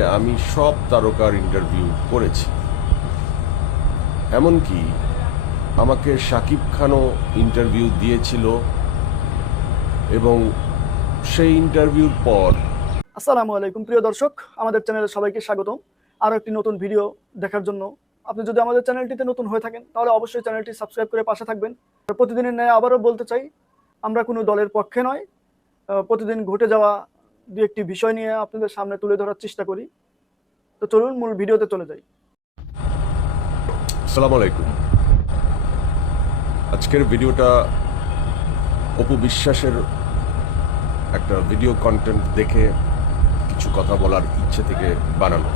যে আমি সব তারকার ইন্টারভিউ করেছি, এমনকি আমাকে শাকিব খানও ইন্টারভিউ দিয়েছিল এবং সেই ইন্টারভিউর পর। আসসালামু আলাইকুম প্রিয় দর্শক, আমাদের চ্যানেলে সবাইকে স্বাগতম। আরও একটি নতুন ভিডিও দেখার জন্য আপনি যদি আমাদের চ্যানেলটিতে নতুন হয়ে থাকেন তাহলে অবশ্যই চ্যানেলটি সাবস্ক্রাইব করে পাশে থাকবেন। প্রতিদিনের ন্যায় আবারও বলতে চাই, আমরা কোনো দলের পক্ষে নয়, প্রতিদিন ঘটে যাওয়া দু একটি বিষয় নিয়ে আপনাদের সামনে তুলে ধরার চেষ্টা করি। তো চলুন মূল ভিডিওতে চলে যাই। আসসালামু আলাইকুম। আজকের ভিডিওটা অপু বিশ্বাসের একটা ভিডিও কন্টেন্ট দেখে কিছু কথা বলার ইচ্ছে থেকে বানানো।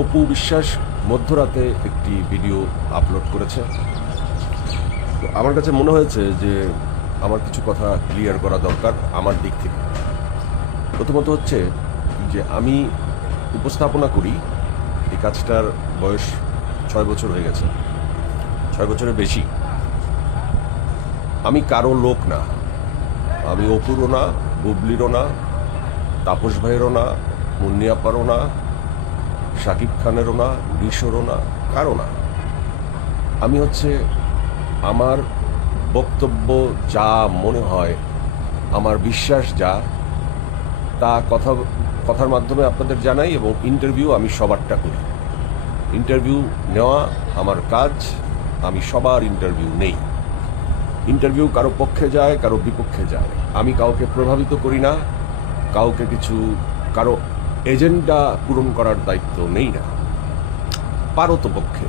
অপু বিশ্বাস মধ্যরাতে একটি ভিডিও আপলোড করেছে। তো আমার কাছে মনে হয়েছে যে আমার কিছু কথা ক্লিয়ার করা দরকার আমার দিক থেকে। প্রথমত হচ্ছে যে আমি উপস্থাপনা করি, এই কাজটার বয়স 6 বছর হয়ে গেছে, 6 বছরের বেশি। আমি কারো লোক না, আমি অপুরও না, বুবলিরও না, তাপস ভাইয়েরও না, মুন্নি আপারও না, শাকিব খানেরও না, ঋষরও না, কারো না। আমি হচ্ছে আমার বক্তব্য যা মনে হয়, আমার বিশ্বাস যা, তা কথার মাধ্যমে আপনাদের জানাই এবং ইন্টারভিউ আমি সবারটা করি। ইন্টারভিউ নেওয়া আমার কাজ, আমি সবার ইন্টারভিউ নেই। ইন্টারভিউ কারো পক্ষে যায়, কারো বিপক্ষে যায়। আমি কাউকে প্রভাবিত করি না, কাউকে কারো এজেন্ডা পূরণ করার দায়িত্ব নেই না। পারতপক্ষে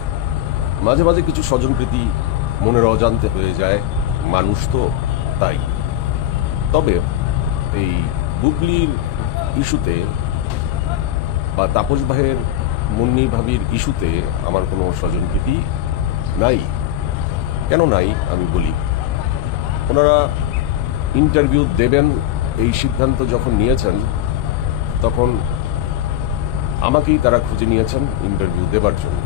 মাঝে মাঝে কিছু স্বজনপ্রীতি মনের অজান্তে হয়ে যায়, মানুষ তো তাই। তবে এই বুবলির ইস্যুতে বা তাপস ভাইয়ের মুন্নি ভাবির ইস্যুতে আমার কোনো স্বজনপ্রীতি নাই। কেন নাই আমি বলি। ওনারা ইন্টারভিউ দেবেন এই সিদ্ধান্ত যখন নিয়েছেন তখন আমাকেই তারা খুঁজে নিয়েছেন ইন্টারভিউ দেবার জন্য।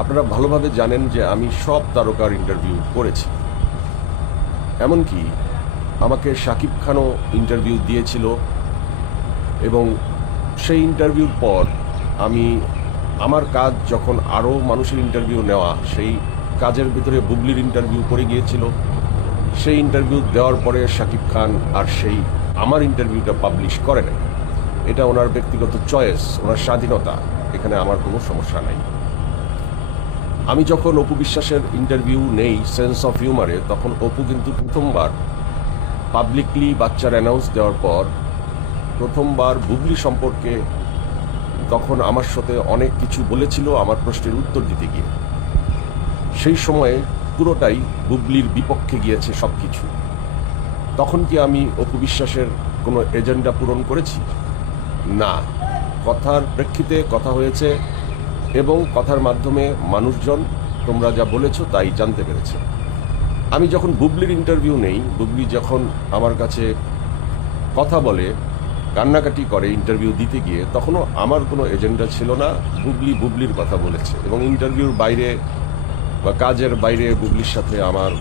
আপনারা ভালোভাবে জানেন যে আমি সব তারকার ইন্টারভিউ করেছি, এমনকি আমাকে শাকিব খানও ইন্টারভিউ দিয়েছিল এবং সেই ইন্টারভিউর পর আমার কাজ যখন আরও মানুষের ইন্টারভিউ নেওয়া, সেই কাজের ভিতরে বুবলির ইন্টারভিউ পড়ে গিয়েছিল। সেই ইন্টারভিউ দেওয়ার পরে শাকিব খান আর আমার ইন্টারভিউটা পাবলিশ করে নাই। এটা ওনার ব্যক্তিগত চয়েস, ওনার স্বাধীনতা, এখানে আমার কোনো সমস্যা নাই। আমি যখন অপু বিশ্বাসের ইন্টারভিউ নেই সেন্স অফ হিউমারে, তখন অপু কিন্তু প্রথমবার পাবলিকলি বাচ্চার অ্যানাউন্স দেওয়ার পর প্রথমবার বুবলি সম্পর্কে তখন আমার সাথে অনেক কিছু বলেছিল আমার প্রশ্নের উত্তর দিতে গিয়ে। সেই সময়ে পুরোটাই বুবলির বিপক্ষে গিয়েছে সব কিছু। তখন কি আমি অপু বিশ্বাসের কোনো এজেন্ডা পূরণ করেছি? না। কথার প্রেক্ষিতে কথা হয়েছে এবং কথার মাধ্যমে মানুষজন তোমরা যা বলেছো তাই জানতে পেরেছে। আমি যখন বুবলির ইন্টারভিউ নেই, বুবলি যখন আমার কাছে কথা বলে, কান্নাকাটি করে ইন্টারভিউ দিতে গিয়ে, তখনও আমার কোনো এজেন্ডা ছিল না। বুবলির কথা বলেছে এবং ইন্টারভিউর বাইরে বা কাজের বাইরে বুবলির সাথে আমার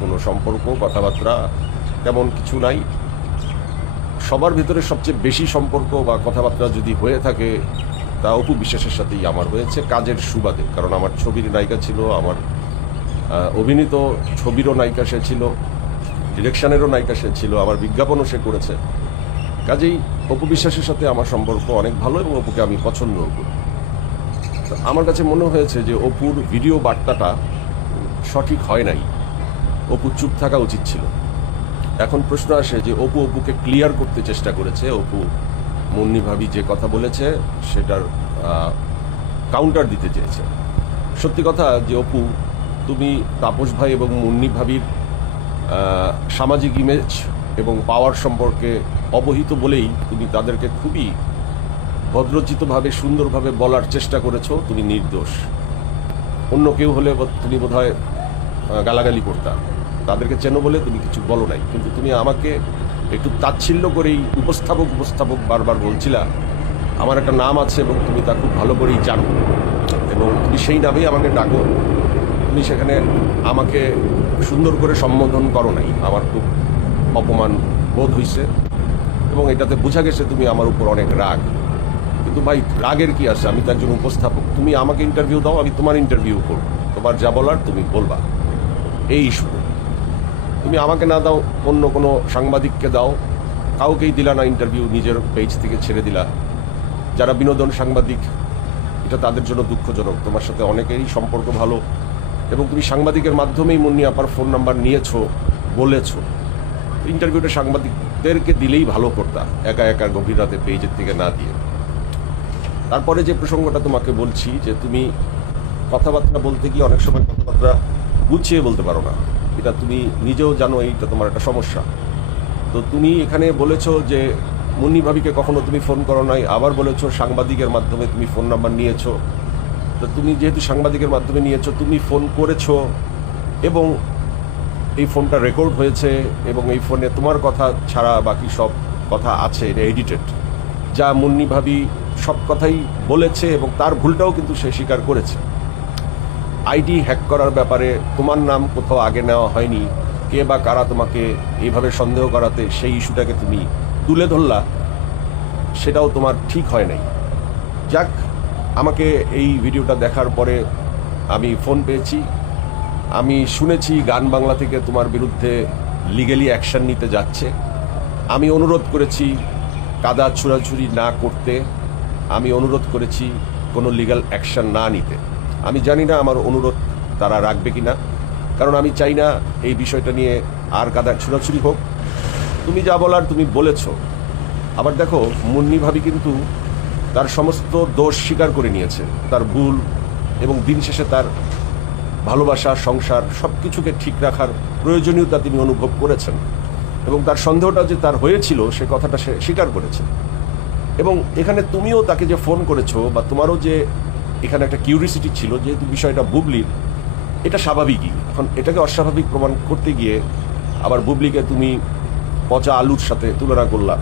কোনো সম্পর্ক, কথাবার্তা তেমন কিছু নাই। সবার ভিতরে সবচেয়ে বেশি সম্পর্ক বা কথাবার্তা যদি হয়ে থাকে তা অপু বিশ্বাসের সাথেই আমার হয়েছে, কাজের সুবাদে। কারণ আমার ছবির নায়িকা ছিল, আমার অভিনীত ছবিরও নায়িকা সে ছিল, ডিরেকশনেরও নায়িকা সে ছিল, আমার বিজ্ঞাপনও সে করেছে। কাজেই অপু বিশ্বাসের সাথে আমার সম্পর্ক অনেক ভালো এবং অপুকে আমি পছন্দও করি। আমার কাছে মনে হয়েছে যে অপুর ভিডিও বার্তাটা সঠিক হয় নাই, অপু চুপ থাকা উচিত ছিল। এখন প্রশ্ন আসে যে অপুকে ক্লিয়ার করতে চেষ্টা করেছে, অপু মুন্নি ভাবি যে কথা বলেছে সেটার কাউন্টার দিতে চেয়েছে। সত্যি কথা যে অপু, তুমি তাপস ভাই এবং মুন্নি ভাবির সামাজিক ইমেজ এবং পাওয়ার সম্পর্কে অবহিত বলেই তুমি তাদেরকে খুবই ভদ্রচিতভাবে সুন্দরভাবে বলার চেষ্টা করেছো তুমি নির্দোষ। অন্য কেউ হলে তুমি বোধহয় গালাগালি করতা। তাদেরকে চেনো বলে তুমি কিছু বলো নাই, কিন্তু তুমি আমাকে একটু তাচ্ছিল্য করেই উপস্থাপক বারবার বলছিলা আমার একটা নাম আছে এবং তুমি তা খুব ভালো করেই জানো এবং তুমি সেই নামেই আমাকে ডাকো। তুমি সেখানে আমাকে সুন্দর করে সম্বোধন করো নাই, আমার খুব অপমান বোধ হয়েছে এবং এটাতে বোঝা গেছে তুমি আমার উপর অনেক রাগ। কিন্তু ভাই রাগের কি আছে, আমি তো একজন উপস্থাপক। তুমি আমাকে ইন্টারভিউ দাও, আমি তোমার ইন্টারভিউ করব, তোমার যা বলার তুমি বলবা। এই ইস্যুতে তুমি আমাকে না দাও, অন্য কোনো সাংবাদিককে দাও, কাউকেই দিলা না ইন্টারভিউ, নিজের পেজ থেকে ছেড়ে দিলা। যারা বিনোদন সাংবাদিক, এটা তাদের জন্য দুঃখজনক। তোমার সাথে অনেকেরই সম্পর্ক ভালো এবং তুমি সাংবাদিকের মাধ্যমেই মুন্নি আপার ফোন নাম্বার নিয়েছো, বলেছো। ইন্টারভিউটা সাংবাদিকদেরকে দিলেই ভালো করতা, একা একা গভীর রাতে পেজের থেকে না দিয়ে। তারপরে যে প্রসঙ্গটা তোমাকে বলছি, যে তুমি কথাবার্তা বলতে গিয়ে অনেক সময় কথাবার্তা গুছিয়ে বলতে পারো না, এটা তুমি নিজেও জানো, এইটা তোমার একটা সমস্যা। তো তুমি এখানে বলেছো যে মুন্নি ভাবিকে কখনো তুমি ফোন করো নাই, আবার বলেছো সাংবাদিকের মাধ্যমে তুমি ফোন নাম্বার নিয়েছো। তো তুমি যেহেতু সাংবাদিকের মাধ্যমে নিয়েছো, তুমি ফোন করেছো এবং এই ফোনটা রেকর্ড হয়েছে এবং এই ফোনে তোমার কথা ছাড়া বাকি সব কথা আছে, এটা এডিটেড। যা মুন্নি ভাবি সব কথাই বলেছে এবং তার ভুলটাও কিন্তু সে স্বীকার করেছে। আইডি হ্যাক করার ব্যাপারে তোমার নাম কোথাও আগে নেওয়া হয়নি, কে বা কারা তোমাকে এইভাবে সন্দেহ করাতে সেই ইস্যুটাকে তুমি তুলে ধরলা, সেটাও তোমার ঠিক হয় নাই। যাক, আমাকে এই ভিডিওটা দেখার পরে আমি ফোন পেয়েছি, আমি শুনেছি গান বাংলা থেকে তোমার বিরুদ্ধে লিগ্যালি অ্যাকশন নিতে যাচ্ছে। আমি অনুরোধ করেছি কাদা ছুড়াছুড়ি না করতে, আমি অনুরোধ করেছি কোনো লিগ্যাল অ্যাকশন না নিতে। আমি জানি না আমার অনুরোধ তারা রাখবে কি না, কারণ আমি চাই না এই বিষয়টা নিয়ে আর কাদা ছুড়াছুড়ি হোক। তুমি যা বলার তুমি বলেছো। আবার দেখো, মুন্নি ভাবি কিন্তু তার সমস্ত দোষ স্বীকার করে নিয়েছে, তার ভুল, এবং দিন শেষে তার ভালোবাসা, সংসার সব কিছুকে ঠিক রাখার প্রয়োজনীয়তা তিনি অনুভব করেছেন এবং তার সন্দেহটা যে তার হয়েছিল সে কথাটা সে স্বীকার করেছে। এবং এখানে তুমিও তাকে যে ফোন করেছো বা তোমারও যে এখানে একটা কিউরিসিটি ছিল, যেহেতু বিষয়টা বুবলির, এটা স্বাভাবিকই। এখন এটাকে অস্বাভাবিক প্রমাণ করতে গিয়ে আবার বুবলিকে তুমি পচা আলুর সাথে তুলনা করলা।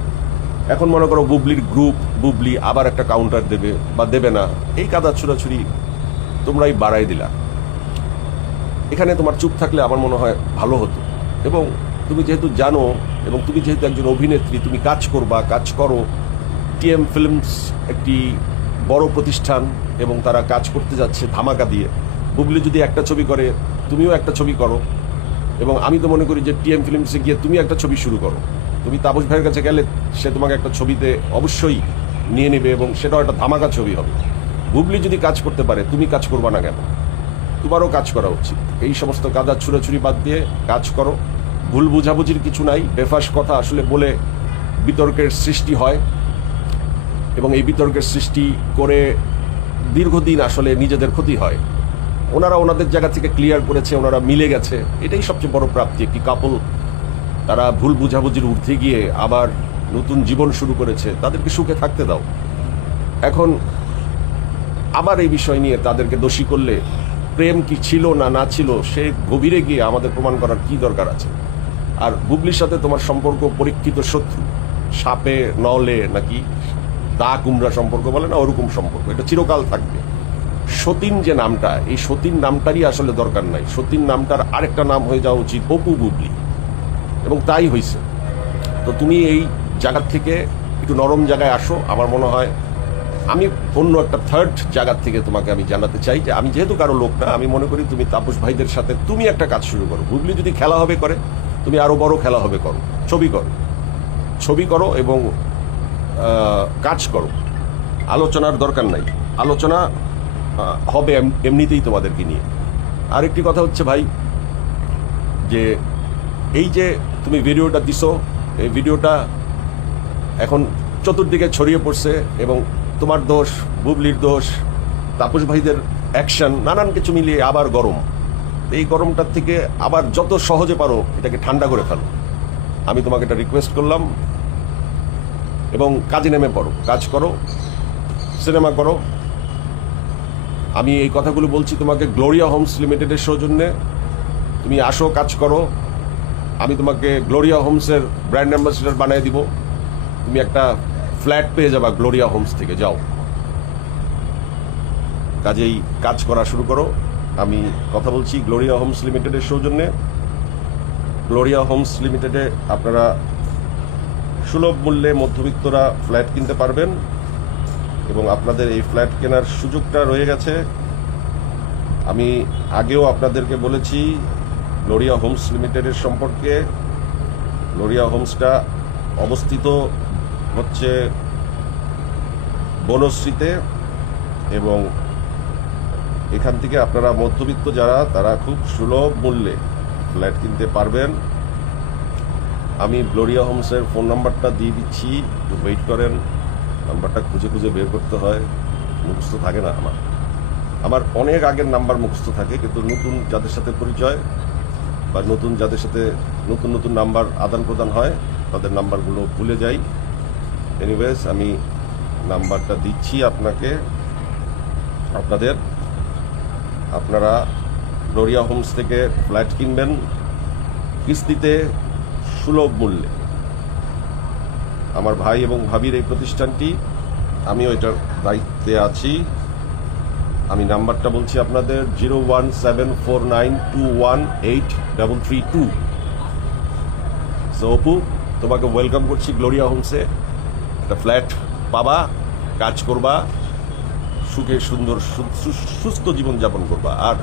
এখন মনে করো বুবলির গ্রুপ, বুবলি আবার একটা কাউন্টার দেবে বা দেবে না, এই কাদা ছুড়াছুড়ি তোমরাই বাড়াই দিলা। এখানে তোমার চুপ থাকলে আমার মনে হয় ভালো হতো। এবং তুমি যেহেতু জানো এবং তুমি যেহেতু একজন অভিনেত্রী, তুমি কাজ করবা, কাজ করো। টিএম ফিল্মস একটি বড় প্রতিষ্ঠান এবং তারা কাজ করতে যাচ্ছে ধামাকা দিয়ে। বুবলি যদি একটা ছবি করে, তুমিও একটা ছবি করো। এবং আমি তো মনে করি যে টিএম ফিল্মসে গিয়ে তুমি একটা ছবি শুরু করো। তুমি তাপস ভাইয়ের কাছে গেলে সে তোমাকে একটা ছবিতে অবশ্যই নিয়ে নেবে এবং সেটাও একটা ধামাকা ছবি হবে। বুবলি যদি কাজ করতে পারে, তুমি কাজ করবা না কেন? তোমারও কাজ করা উচিত। এই সমস্ত কাদা ছুড়াছুড়ি বাদ দিয়ে কাজ করো। ভুল বুঝাবুঝির কিছু নাই, বেফাস কথা আসলে বলে বিতর্কের সৃষ্টি হয় এবং এই বিতর্কের সৃষ্টি করে দীর্ঘদিন আসলে নিজেদের ক্ষতি হয়। ওনারা ওনাদের জায়গা থেকে ক্লিয়ার করেছে, ওনারা মিলে গেছে, এটাই সবচেয়ে বড় প্রাপ্তি। একটি কাপল, তারা ভুল বুঝাবুঝির ঊর্ধ্বে গিয়ে আবার নতুন জীবন শুরু করেছে, তাদেরকে সুখে থাকতে দাও। এখন আবার এই বিষয় নিয়ে তাদেরকে দোষী করলে, প্রেম কি ছিল না না ছিল সে গভীরে গিয়ে আমাদের প্রমাণ করার কি দরকার আছে? আর বুবলির সাথে তোমার সম্পর্ক পরীক্ষিত শত্রু, সাপে নলে নাকি দা কুমড়া সম্পর্ক বলে না, ওরকম সম্পর্ক, এটা চিরকাল থাকবে। সতীন যে নামটা, এই সতীন নামটারই আসলে দরকার নাই। সতীন নামটার আরেকটা নাম হয়ে যাওয়া উচিত অপু বুবলি, এবং তাই হয়েছে। তো তুমি এই জায়গা থেকে একটু নরম জায়গায় আসো। আমার মনে হয় আমি অন্য একটা থার্ড জায়গা থেকে তোমাকে আমি জানাতে চাই যে আমি যেহেতু কারো লোক না, আমি মনে করি তুমি তাপস ভাইদের সাথে তুমি একটা কাজ শুরু করো। বুবলি যদি খেলা হবে করে, তুমি আরো বড় খেলা হবে করো, ছবি করো এবং কাজ করো। আলোচনার দরকার নাই, আলোচনা হবে এমনিতেই তোমাদেরকে নিয়ে। আরেকটি কথা হচ্ছে ভাই, যে এই যে তুমি ভিডিওটা দিছো, এই ভিডিওটা এখন চতুর্দিকে ছড়িয়ে পড়ছে এবং তোমার দোষ, বুবলির দোষ, তাপস ভাইদের অ্যাকশন, নানান কিছু মিলিয়ে আবার গরম। এই গরমটার থেকে আবার যত সহজে পারো এটাকে ঠান্ডা করে ফেলো। আমি তোমাকে এটা রিকোয়েস্ট করলাম এবং কাজে নেমে পড়ো, কাজ করো, সিনেমা করো। আমি এই কথাগুলো বলছি তোমাকে গ্লোরিয়া হোমস লিমিটেডের সৌজন্যে। তুমি আসো, কাজ করো, আমি তোমাকে গ্লোরিয়া হোমসের ব্র্যান্ড অ্যাম্বাসেডর বানিয়ে দিব। তুমি একটা ফ্ল্যাট পেয়ে যাবা গ্লোরিয়া হোমস থেকে। যাও, কাজেই কাজ করা শুরু করো। আমি কথা বলছি গ্লোরিয়া হোমস লিমিটেডের সৌজন্যে। গ্লোরিয়া হোমস লিমিটেডে আপনারা সুলভ মূল্যে মধ্যবিত্তরা ফ্ল্যাট কিনতে পারবেন এবং আপনাদের এই ফ্ল্যাট কেনার সুযোগটা রয়ে গেছে। আমি আগেও আপনাদেরকে বলেছি গ্লোরিয়া হোমস লিমিটেডের সম্পর্কে। গ্লোরিয়া হোমসটা অবস্থিত হচ্ছে বনশ্রীতে এবং এখান থেকে আপনারা মধ্যবিত্ত যারা তারা খুব সুলভ মূল্যে ফ্ল্যাট কিনতে পারবেন। আমি গ্লোরিয়া হোমসের ফোন নাম্বারটা দিয়ে দিচ্ছি, একটু ওয়েট করেন। নাম্বারটা খুঁজে খুঁজে বের করতে হয়, মুখস্থ থাকে না আমার অনেক আগের নাম্বার মুখস্থ থাকে, কিন্তু নতুন যাদের সাথে পরিচয় বা নতুন যাদের সাথে নতুন নতুন নাম্বার আদান প্রদান হয় তাদের নাম্বারগুলো ভুলে যাই। এনিওয়েজ আমি নাম্বারটা দিচ্ছি আপনারা গ্লোরিয়া হোমস থেকে ফ্ল্যাট কিনবেন কিস্তিতে সুলভ মূল্যে। আমার ভাই এবং ভাবির এই প্রতিষ্ঠানটি, আমিও এটার দায়িত্বে আছি। আমি নাম্বারটা বলছি আপনাদের 01749218332। সো অপু, তোমাকে ওয়েলকাম করছি গ্লোরিয়া হোমসে। একটা ফ্ল্যাট পাবা, কাজ করবা, সুখে সুন্দর সুস্থ জীবনযাপন করবা। আর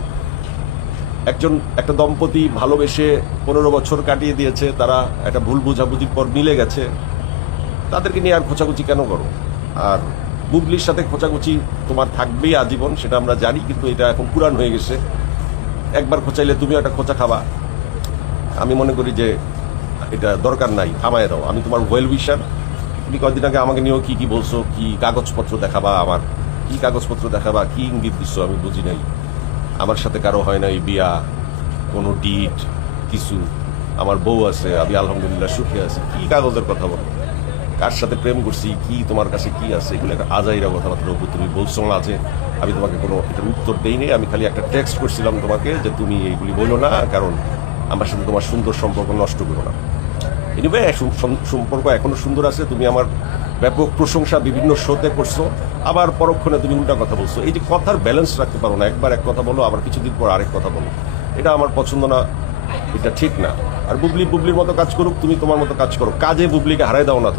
একটা দম্পতি ভালোবেসে 15 বছর কাটিয়ে দিয়েছে, তারা একটা ভুল বোঝাবুঝির পর মিলে গেছে, তাদেরকে নিয়ে আর খোঁচাখুচি কেন করো? আর বুবলির সাথে খোঁচাখুচি তোমার থাকবেই আজীবন, সেটা আমরা জানি, কিন্তু এটা এখন পুরান হয়ে গেছে। একবার খোঁচাইলে তুমিও একটা খোঁচা খাবা। আমি মনে করি যে এটা দরকার নাই, থামায় দাও। আমি তোমার ওয়েল উইশার। তুমি কয়েকদিন আগে আমাকে নিয়েও কি বলছো, কি কাগজপত্র দেখাবা, আমার কি কাগজপত্র দেখাবা, কি ইঙ্গিত দিচ্ছ আমি বুঝি নাই। আমার সাথে কারো হয় নাই বিয়া, কোনো ডিট কিছু। আমার বউ আছে, আমি আলহামদুলিল্লাহ সুখে আছি। কি কাগজের কথা বলো? কার সাথে প্রেম করছি, কি তোমার কাছে কি আছে, এগুলো একটা আজাইরা কথাবার্তা। তুমি বলছো না আছে, আমি তোমাকে কোনো এটার উত্তর দেইনি। আমি খালি একটা টেক্সট করছিলাম তোমাকে যে তুমি এইগুলি বলো না, কারণ আমার সাথে তোমার সুন্দর সম্পর্ক নষ্ট করো না। এনিওয়ে, সম্পর্ক এখনো সুন্দর আছে। তুমি আমার ব্যাপক প্রশংসা বিভিন্ন শোতে করছো, আবার পরক্ষণে তুমি উল্টা কথা বলছো। এই যে কথার ব্যালেন্স রাখতে পারো না, একবার এক কথা বলো, আবার কিছুদিন পর আরেক কথা বলো, এটা আমার পছন্দ না, এটা ঠিক না। আর বুবলির মতো কাজ করুক, তুমি তোমার মতো কাজ করো। কাজে বুবলিকে হারাই দাও না।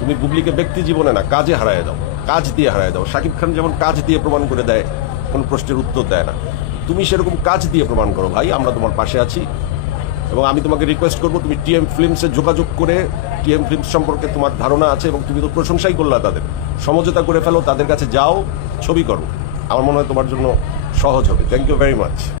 তুমি বুবলিকে ব্যক্তি জীবনে না, কাজে হারাই দাও, কাজ দিয়ে হারাই দাও। শাকিব খান যেমন কাজ দিয়ে প্রমাণ করে দেয়, কোনো প্রশ্নের উত্তর দেয় না, তুমি সেরকম কাজ দিয়ে প্রমাণ করো। ভাই, আমরা তোমার পাশে আছি এবং আমি তোমাকে রিকোয়েস্ট করবো, তুমি টিএম ফিল্মসে যোগাযোগ করে, টিএম ফিল্মস সম্পর্কে তোমার ধারণা আছে এবং তুমি তো প্রশংসাই করলা, তাদের সমঝোতা করে ফেলো, তাদের কাছে যাও, ছবি করো। আমার মনে হয় তোমার জন্য সহজ হবে। Thank you very much.